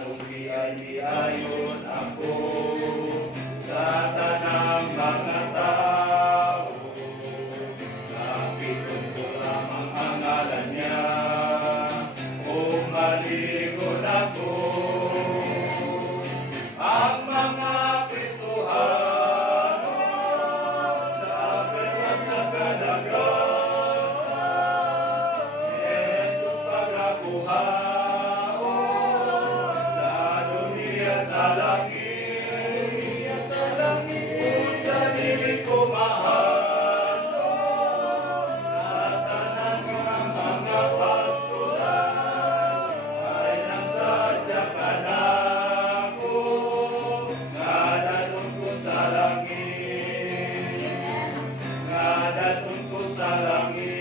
ayon ako sa tanang mga tao. Napiton ko lamang ang ngalan niya, umalikod ako. Ang mga Kristohano, dapat sa kalagayan, Jesus pagkakuhao, lalo niya sa langit, sa dilig ko mahal, sa tanang mga pasulat, ay nasa siya kanako, ngadanon ko sa langit, ngadanon ko sa langit.